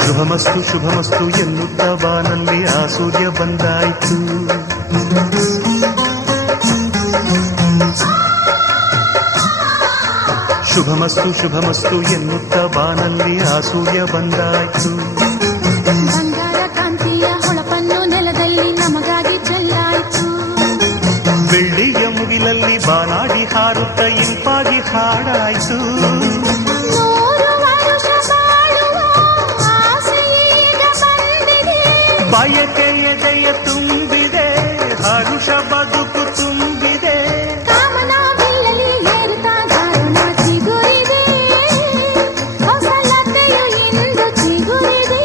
ಶುಭಮಸ್ತು ಶುಭಮಸ್ತು ಎನ್ನುತ್ತ ಬಾನಲ್ಲಿ ಆ ಸೂರ್ಯ ಬಂದಾಯಿತು. ಶುಭಮಸ್ತು ಶುಭಮಸ್ತು ಎನ್ನುತ್ತ ಬಾನಲ್ಲಿ ಆ ಸೂರ್ಯ ಬಂದಾಯಿತು. ಬಂಗಾರ ಕಾಂತಿಯ ಹೊಳಪನ್ನು ನೆಲದಲ್ಲಿ ನಮಗಾಗಿ ಚೆಲ್ಲಾಯಿತು. ಬೆಳ್ಳಿಯ ಮುಗಿಲಲ್ಲಿ ಬಾನಾಡಿ ಹಾರುತ್ತ ಇಂಪಾಗಿ ಹಾಡಾಯಿತು. ಬಯಕೆ ಎದೆಯ ತುಂಬಿದೆ, ಹರುಷ ಬದುಕು ತುಂಬಿದೆ. ಕಾಮನ ಬಿಲ್ಲಲಿ ಏರುತ್ತಾ ದಾರುಣ ಚಿಗುರಿದೆ, ಹೊಸ ಲತೆಯು ಇಂದು ಚಿಗುರಿದೆ,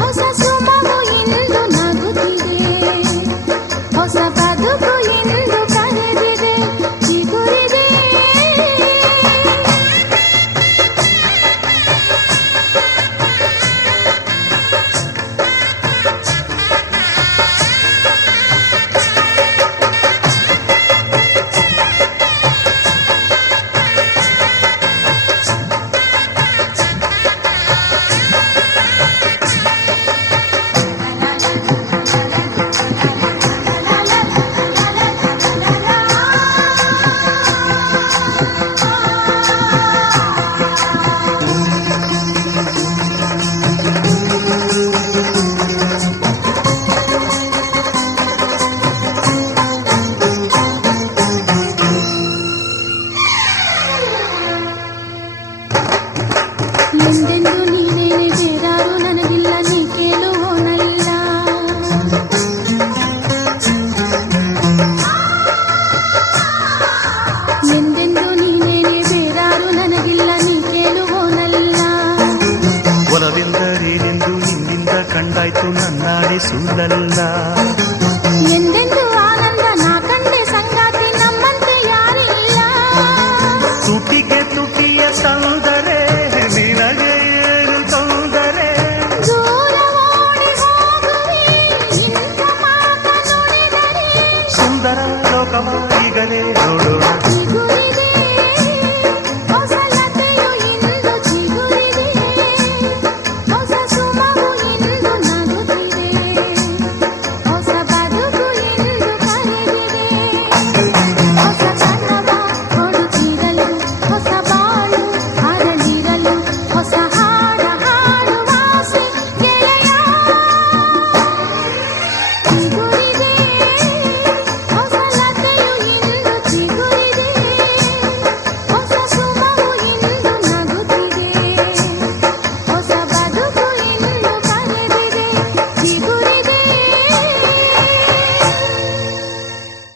ಹೊಸ ಸುಮವು ಇಂದು ನಗುತ್ತಿದೆ, ಹೊಸ ಬದುಕು ಇಂದು ಕರೆದಿದೆ, ಚಿಗುರಿದೆ. ಎಂದೆಂದು ನೀನೇನೆ ಬೇರಾರು ನನಗಿಲ್ಲ, ನೀ ಕೇಳುವೋನಲ್ಲ. ಎಂದೆಂದು ನೀನೇನೆ ಬೇರಾರು ನನಗಿಲ್ಲ, ನೀ ಕೇಳುವೋನಲ್ಲ. ಒಲವೆಂದರೇನೆಂದು ನಿನ್ನಿಂದ ಕಂಡಾಯ್ತು ನನ್ನಾಡಿ ಸುಳ್ಳಲ್ಲ.